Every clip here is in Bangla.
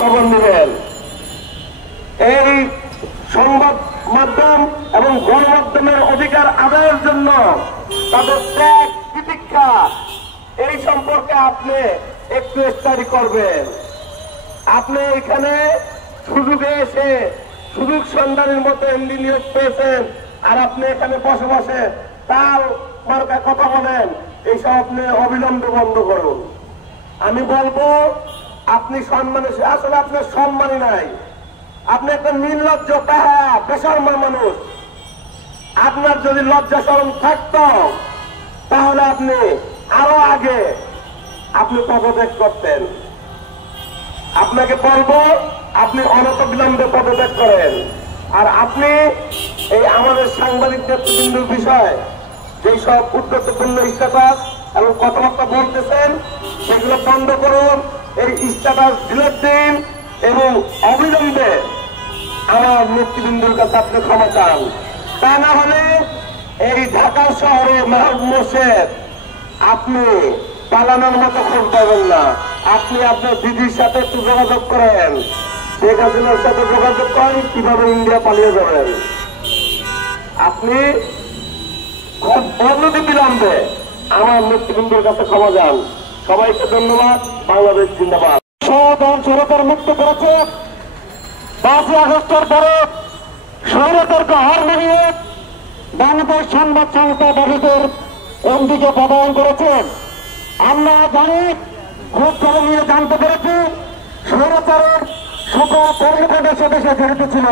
খবর নেবেন। এই সংবাদ মাধ্যম এবং গণমাধ্যমের অধিকার আদায়ের জন্য তাদের ত্যাগ প্রতীক্ষা এই সম্পর্কে আপনি একটু স্টাডি করবেন। আপনি এখানে সুযোগে এসে সুযোগ সন্ধানের মতো এমডি নিয়োগ পেয়েছেন, আর আপনি এখানে বসে বসে তাল মার্কা কথা বলেন, এইসব আপনি অবিলম্বে বন্ধ করুন। আমি বলবো আপনি সম্মানে, আসলে আপনার সম্মানই নাই। আপনি একটা নির্লজ্জ বেশরম মানুষ। আপনার যদি লজ্জা শরম থাকতো তাহলে আপনি আরো আগে আপনি পদত্যাগ করতেন। আপনাকে বলবো আপনি অনতিবিলম্বে পদত্যাগ করেন। আর আপনি এই আমাদের সাংবাদিক নেতৃবৃন্দের বিষয় যেসব উদ্দেশ্যপূর্ণ স্ট্যাটাস এবং কথাবার্তা বলতেছেন সেগুলো বন্ধ করুন। এই স্ট্যাটাস ডিলিট দিন এবং অবিলম্বে আমার নেতৃবৃন্দের কাছে আপনি ক্ষমা চান। তা না হলে এই ঢাকা শহরে মাহবুব মোর্শেদ আপনি পালানোর মতো খোঁজ পাবেন না। আপনি আপনার দিদির সাথে একটু যোগাযোগ করেন, শেখ হাসিনার সাথে যোগাযোগ করেন, কিভাবে ইন্ডিয়া পালিয়ে যাবেন। আপনি খুব অনতিবিলম্বে আমার নেতৃবৃন্দের কাছে ক্ষমা যান। সবাইকে ধন্যবাদ। বাংলাদেশ জিন্দাবাদ। সরকার মুক্ত করেছে 5ই আগস্টের পরে স্বৈরাচারকে হার মানিয়ে বাংলাদেশ সংবাদ সংস্থা বাহিনীর এমডিকে পদায়ন করেছেন। আমরা জানি, খুব খবর নিয়ে জানতে পেরেছি স্বৈরাচারের সকল কর্মকাণ্ডের সাথে সে জড়িত ছিল।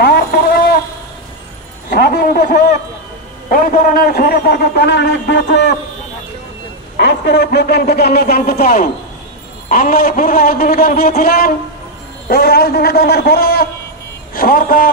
তারপরে স্বাধীন দেশে ওই ধরনের স্বৈরাচারকে কেন লিড দিয়েছে, আজকের এই প্রোগ্রাম থেকে আমরা জানতে চাই। আমরা এই পূর্বে আলটিমেটাম দিয়েছিলাম, এই আলটিমেটামের পরে সরকার